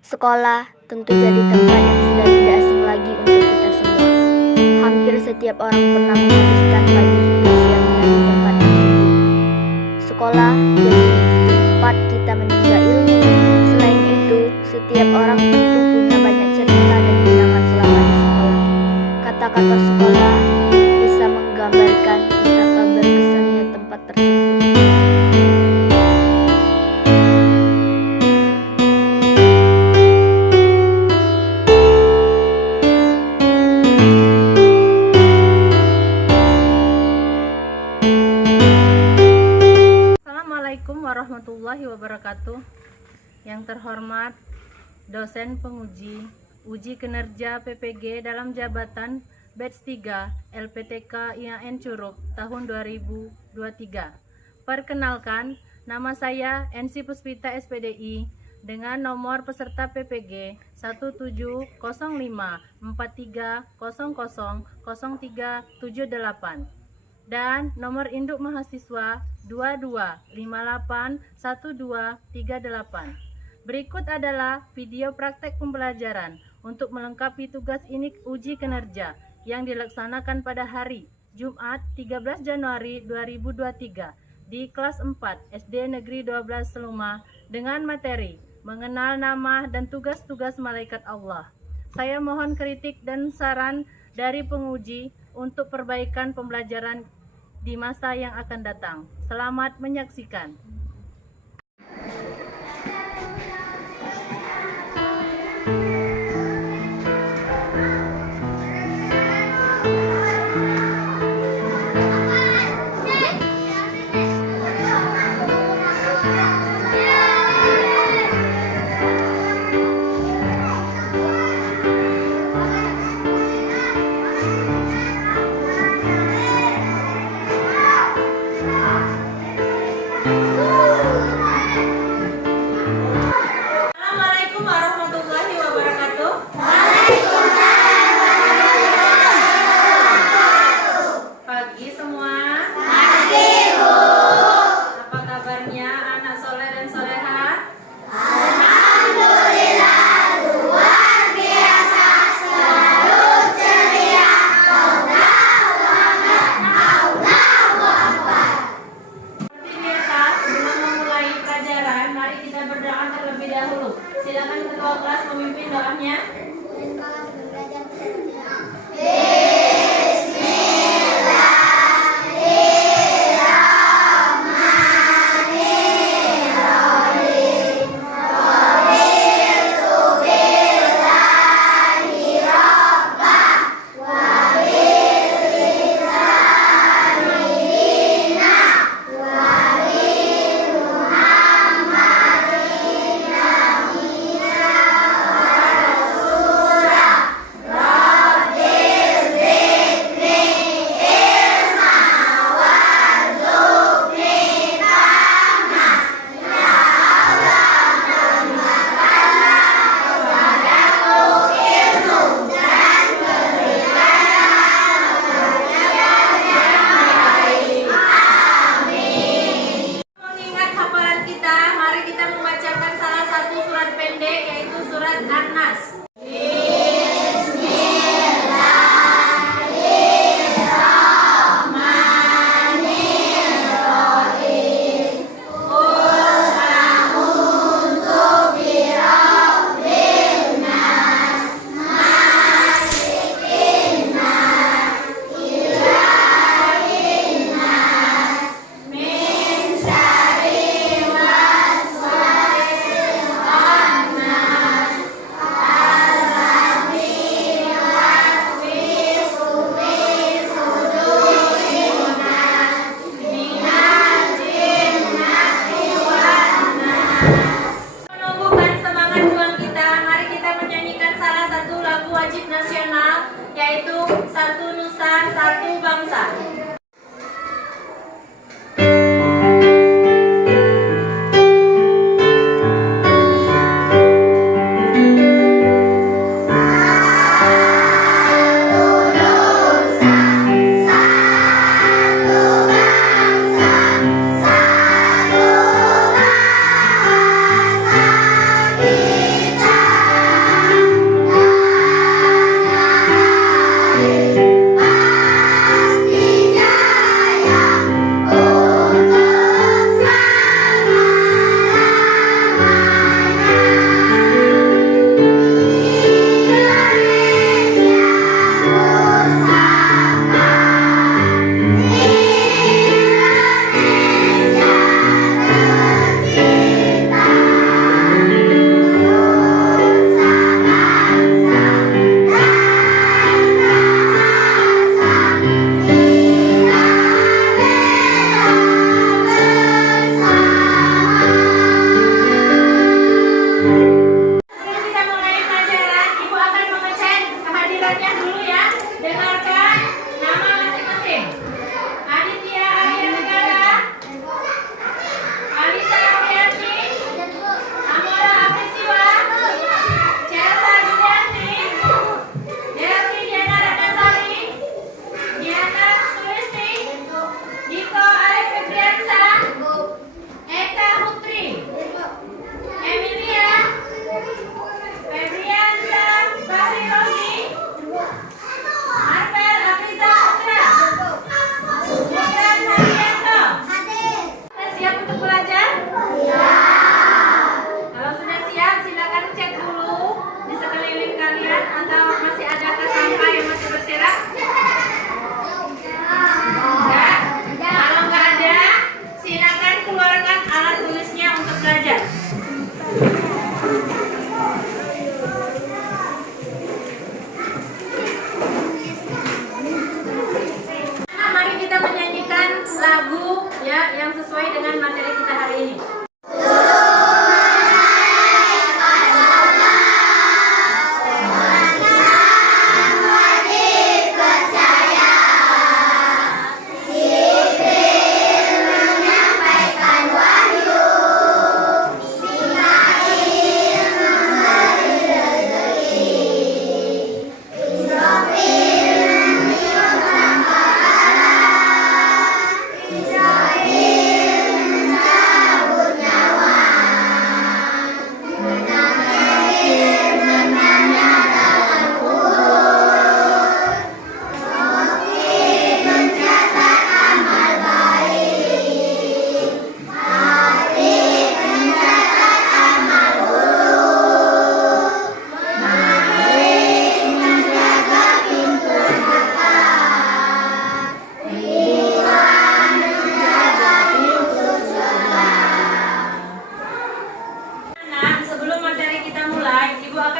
Sekolah tentu jadi tempat yang sudah tidak asing lagi untuk kita semua. Hampir setiap orang pernah menghabiskan pagi hingga siangnya di tempat tersebut. Sekolah jadi tempat kita menimba ilmu. Selain itu, setiap orang tentu punya banyak cerita dan kenangan selama di sekolah. Kata-kata sekolah bisa menggambarkan betapa berkesannya tempat tersebut. Assalamualaikum warahmatullahi wabarakatuh. Yang terhormat dosen penguji uji kinerja PPG dalam jabatan batch 3 LPTK IAIN Curug tahun 2023. Perkenalkan, nama saya NC Puspita SPDI dengan nomor peserta PPG 170543000378 dan nomor induk mahasiswa 22581238. Berikut adalah video praktek pembelajaran untuk melengkapi tugas uji kinerja yang dilaksanakan pada hari Jumat 13 Januari 2023 di kelas 4 SD Negeri 12 Seluma dengan materi mengenal nama dan tugas-tugas malaikat Allah. Saya mohon kritik dan saran dari penguji untuk perbaikan pembelajaran di masa yang akan datang. Selamat menyaksikan. sesuai dengan materi kita hari ini.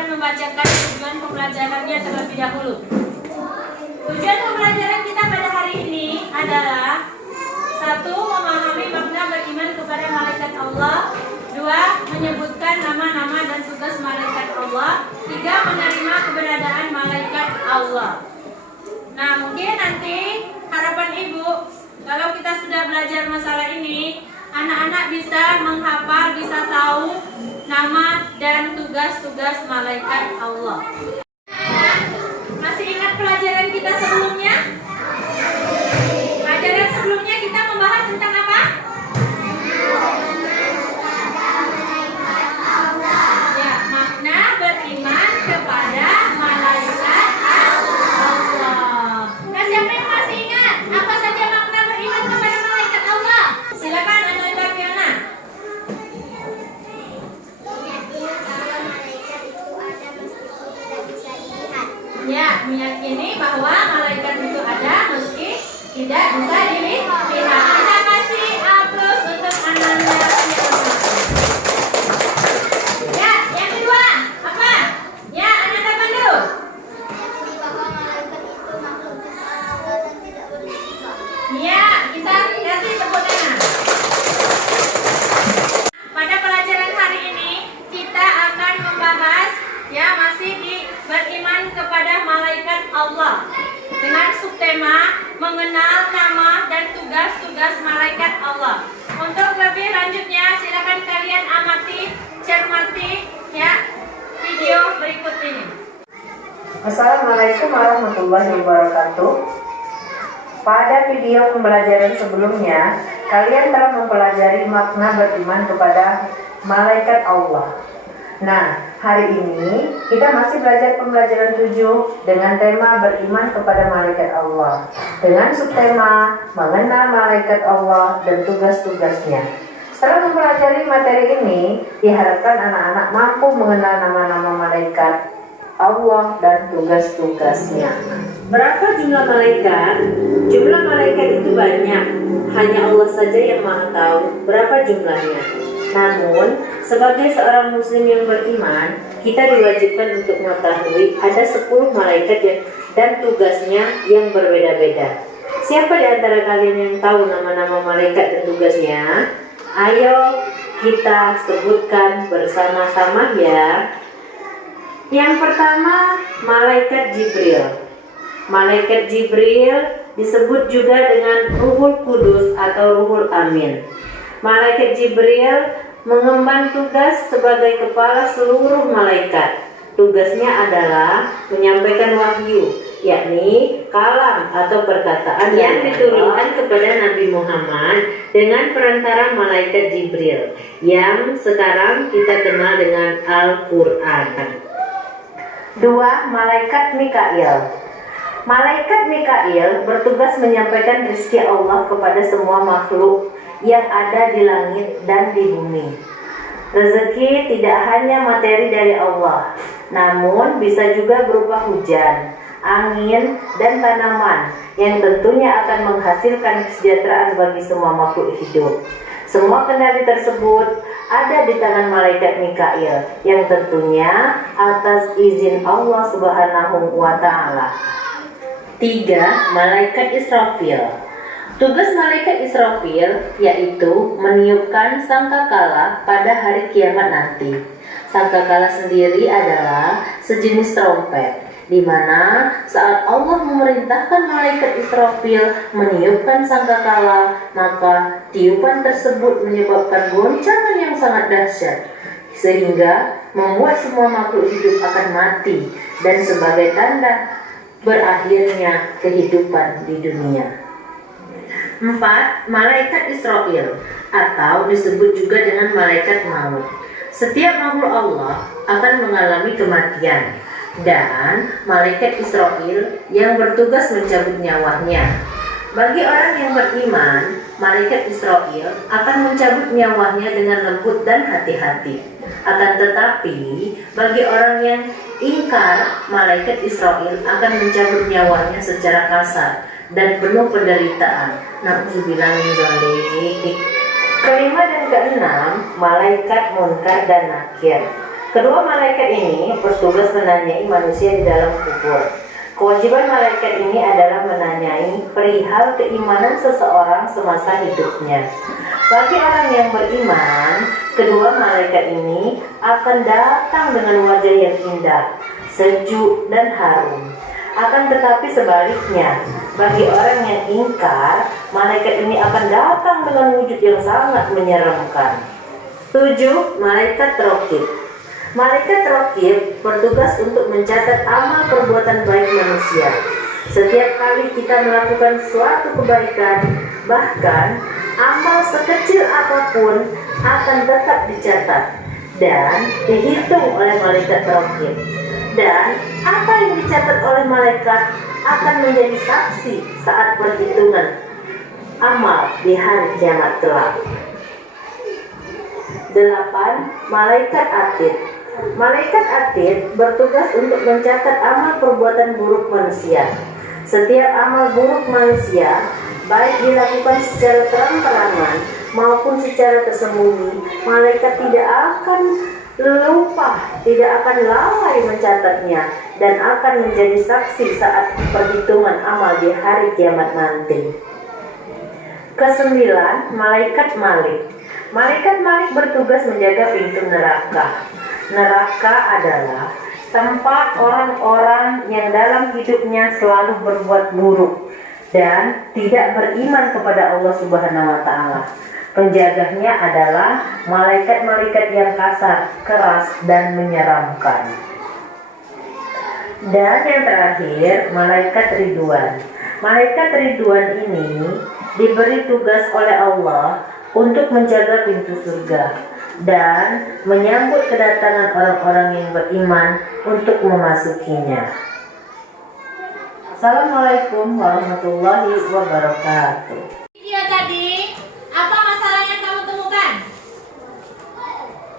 Membacakan tujuan pembelajarannya terlebih dahulu. Tujuan pembelajaran kita pada hari ini adalah 1. Memahami makna beriman kepada malaikat Allah. 2. Menyebutkan nama-nama dan tugas malaikat Allah. 3. Menerima keberadaan malaikat Allah. Nah, mungkin nanti harapan Ibu, kalau kita sudah belajar masalah ini, anak-anak bisa menghafal, bisa tahu nama dan tugas-tugas malaikat Allah. Masih ingat pelajaran kita sebelumnya? Pelajaran sebelumnya kita membahas tentang apa? Ya, makna beriman kepada malaikat Allah. Nah, siapa yang masih ingat apa saja makna beriman kepada malaikat Allah? Silakan Ananda Fiona. Ya, meyakini bahwa malaikat itu ada meski tidak bisa dilihat. Kita kasih aplaus untuk Ananda Fiona. Ya, yang kedua apa? Ya, Ananda Pandu. Ya, kita kasih tepuk tangan. Pada pelajaran hari ini kita akan membahas ya masih di beriman kepada malaikat Allah dengan subtema mengenal nama dan tugas-tugas malaikat Allah. Untuk lebih lanjutnya silakan kalian amati, cermati ya video berikut ini. Assalamualaikum warahmatullahi wabarakatuh. Pada video pembelajaran sebelumnya, kalian telah mempelajari makna beriman kepada malaikat Allah. Nah, hari ini kita masih belajar pembelajaran 7 dengan tema beriman kepada malaikat Allah dengan subtema mengenal malaikat Allah dan tugas-tugasnya. Setelah mempelajari materi ini, diharapkan anak-anak mampu mengenal nama-nama malaikat Allah dan tugas-tugasnya. Berapa jumlah malaikat? Jumlah malaikat itu banyak, hanya Allah saja yang Maha tahu berapa jumlahnya. Namun, sebagai seorang muslim yang beriman, kita diwajibkan untuk mengetahui ada 10 malaikat dan tugasnya yang berbeda-beda. Siapa di antara kalian yang tahu nama-nama malaikat dan tugasnya? Ayo kita sebutkan bersama-sama ya. Yang pertama, malaikat Jibril. Malaikat Jibril disebut juga dengan Ruhul Kudus atau Ruhul Amin. Malaikat Jibril mengemban tugas sebagai kepala seluruh malaikat. Tugasnya adalah menyampaikan wahyu, yakni kalam atau perkataan yang diturunkan kepada Nabi Muhammad dengan perantara malaikat Jibril, yang sekarang kita kenal dengan Al-Quran. 2. Malaikat Mikail. Malaikat Mikail bertugas menyampaikan rezeki Allah kepada semua makhluk yang ada di langit dan di bumi. Rezeki tidak hanya materi dari Allah, namun bisa juga berupa hujan, angin, dan tanaman yang tentunya akan menghasilkan kesejahteraan bagi semua makhluk hidup. Semua kendali tersebut ada di tangan malaikat Mikail yang tentunya atas izin Allah Subhanahu wa Ta'ala. 3. Malaikat Israfil. Tugas malaikat Israfil yaitu meniupkan sangkakala pada hari kiamat nanti. Sangkakala sendiri adalah sejenis trompet, di mana saat Allah memerintahkan malaikat Israfil meniupkan sangkakala, maka tiupan tersebut menyebabkan goncangan yang sangat dahsyat, sehingga membuat semua makhluk hidup akan mati dan sebagai tanda berakhirnya kehidupan di dunia. 4. Malaikat Israfil atau disebut juga dengan malaikat maut. Setiap makhluk Allah akan mengalami kematian dan malaikat Israfil yang bertugas mencabut nyawanya. Bagi orang yang beriman, malaikat Israfil akan mencabut nyawanya dengan lembut dan hati-hati. Akan tetapi, bagi orang yang ingkar, malaikat Israfil akan mencabut nyawanya secara kasar dan penuh penderitaan. Na'udzubillah min dzalik. Kelima dan keenam, malaikat Munkar dan Nakir. Kedua malaikat ini bertugas menanyai manusia di dalam kubur. Kewajiban malaikat ini adalah menanyai perihal keimanan seseorang semasa hidupnya. Bagi orang yang beriman, kedua malaikat ini akan datang dengan wajah yang indah, sejuk dan harum. Akan tetapi sebaliknya, bagi orang yang ingkar, malaikat ini akan datang dengan wujud yang sangat menyeramkan. 7. Malaikat Raqib. Malaikat Raqib bertugas untuk mencatat amal perbuatan baik manusia. Setiap kali kita melakukan suatu kebaikan, bahkan amal sekecil apapun akan tetap dicatat dan dihitung oleh malaikat Raqib. Dan apa yang dicatat oleh malaikat akan menjadi saksi saat perhitungan amal di hari kiamat kelak. 8. Malaikat Atid. Malaikat Atid bertugas untuk mencatat amal perbuatan buruk manusia. Setiap amal buruk manusia, baik dilakukan secara terang-terangan maupun secara tersembunyi, malaikat tidak akan lupa, tidak akan lalai mencatatnya dan akan menjadi saksi saat perhitungan amal di hari kiamat nanti. 9. Malaikat Malik. Malaikat Malik bertugas menjaga pintu neraka. Neraka adalah tempat orang-orang yang dalam hidupnya selalu berbuat buruk dan tidak beriman kepada Allah Subhanahu wa Ta'ala. Penjaganya adalah malaikat-malaikat yang kasar, keras, dan menyeramkan. Dan yang terakhir, malaikat Ridwan. Malaikat Ridwan ini diberi tugas oleh Allah untuk menjaga pintu surga dan menyambut kedatangan orang-orang yang beriman untuk memasukinya. Assalamualaikum warahmatullahi wabarakatuh. Video tadi, apa masalah yang kamu temukan?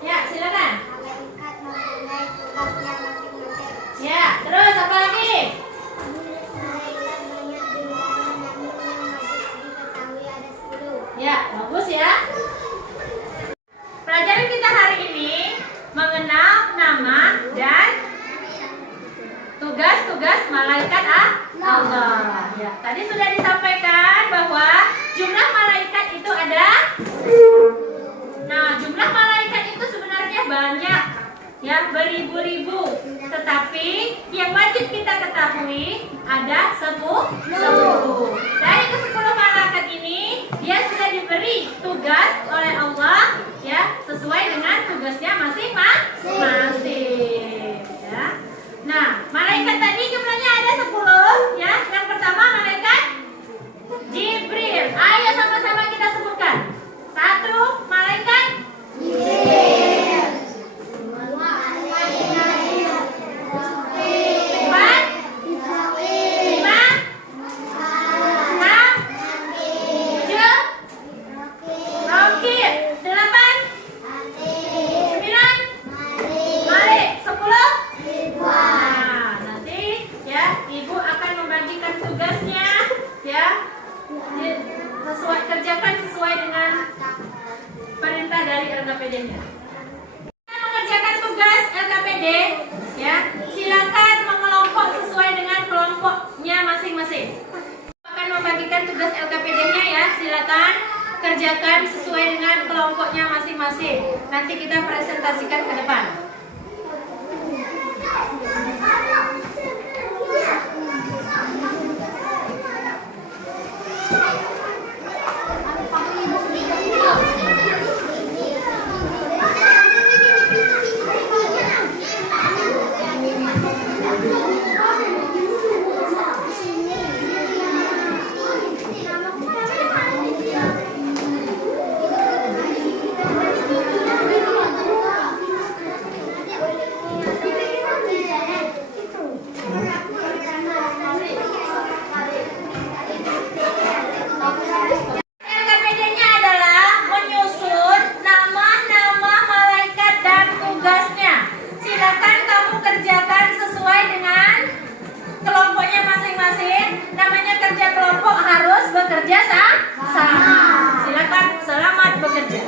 Ya, silakan. Malaikat mempunyai tugasnya masing-masing. Ya, terus apa lagi? Malaikat banyak jumlahnya, namun yang wajib diketahui ada 10. Ya, bagus ya. Pelajaran kita hari ini mengenal nama dan tugas-tugas malaikat Allah. Ya, tadi sudah disampaikan bahwa jumlah malaikat itu ada. Nah, jumlah malaikat itu sebenarnya banyak, ya, beribu-ribu. Tetapi yang wajib kita ketahui ada 10. Dari ke-10 malaikat ini, dia sudah diberi tugas oleh Allah, ya, sesuai dengan tugasnya masing-masing. Ya. Nah, malaikat tadi jumlahnya ada 10, ya. Yang pertama malaikat Jibril. Ayo sama-sama kita sebutkan. 1, malaikat Jibril. 4, 5, 6, 7, Raqib. 8, 9, Malik. 10. Nah, nanti ya Ibu akan membagikan tugasnya, ya, kerjakan sesuai dengan perintah dari LKPD-nya. Kita mengerjakan tugas LKPD, ya, silakan mengelompok sesuai dengan kelompoknya masing-masing. Akan membagikan tugas LKPD-nya, ya. kelompoknya masing-masing. Nanti kita presentasikan ke depan. RKPD-nya adalah menyusun nama-nama malaikat dan tugasnya. Silakan kamu kerjakan sesuai dengan kelompoknya masing-masing. Namanya kerja kelompok harus bekerja sama. Silakan, selamat bekerja.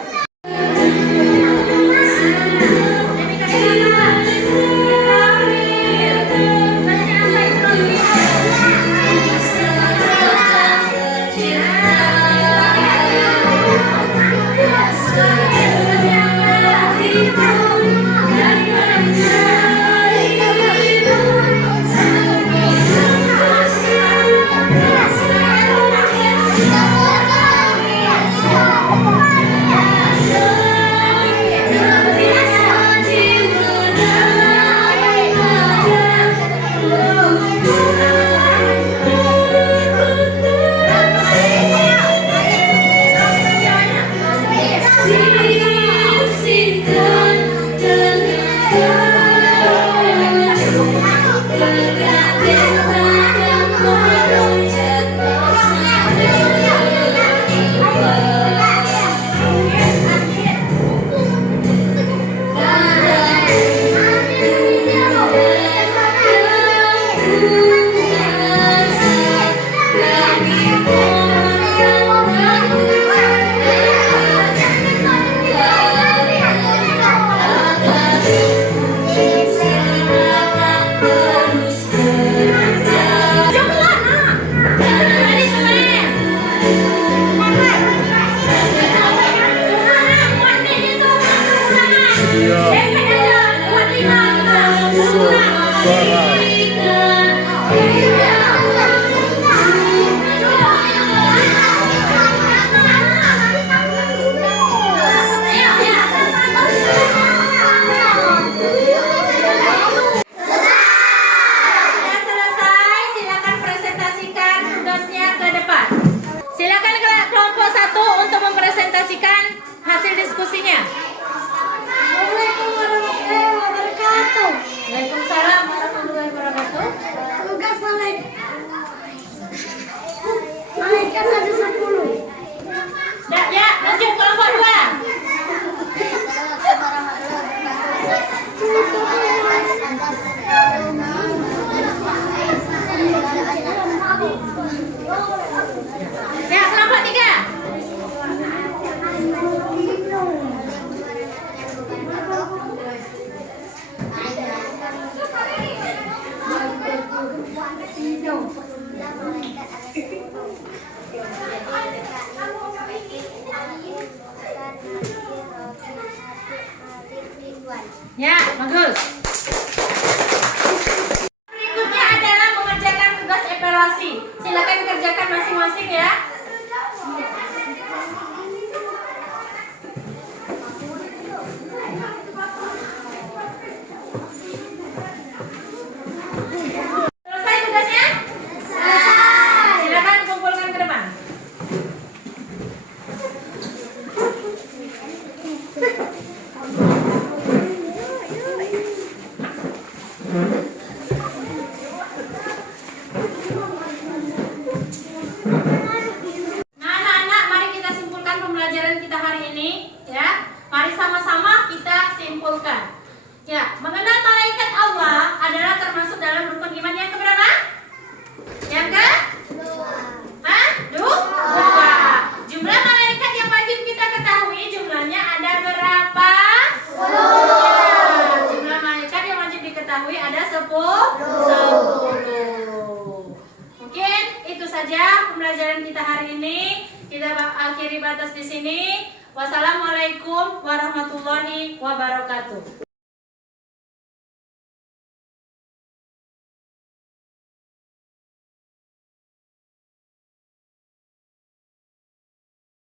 Hasil diskusinya. Assalamualaikum warahmatullahi wabarakatuh. Waalaikumsalam warahmatullahi wabarakatuh. Tugas malaikat ada 10. Ya, lanjut kelompok 2. Ya, kelompok 3. Ya, bagus. Berikutnya adalah mengerjakan tugas evaluasi. Silakan kerjakan masing-masing ya. Selesai tugasnya? Selesai. Silakan kumpulkan ke depan. Nah, anak-anak, mari kita simpulkan pembelajaran kita hari ini, ya. Mari sama-sama kita simpulkan. Ya, mengenal malaikat Allah adalah termasuk dalam rukun iman yang keberapa? Yang ke? Hah? Dua. Jumlah malaikat yang wajib kita ketahui jumlahnya ada berapa? 10. Jumlah malaikat yang wajib diketahui ada 10. Mungkin itu saja pembelajaran kita hari ini. Kita akhiri batas di sini. Wassalamualaikum. Assalamualaikum warahmatullahi wabarakatuh.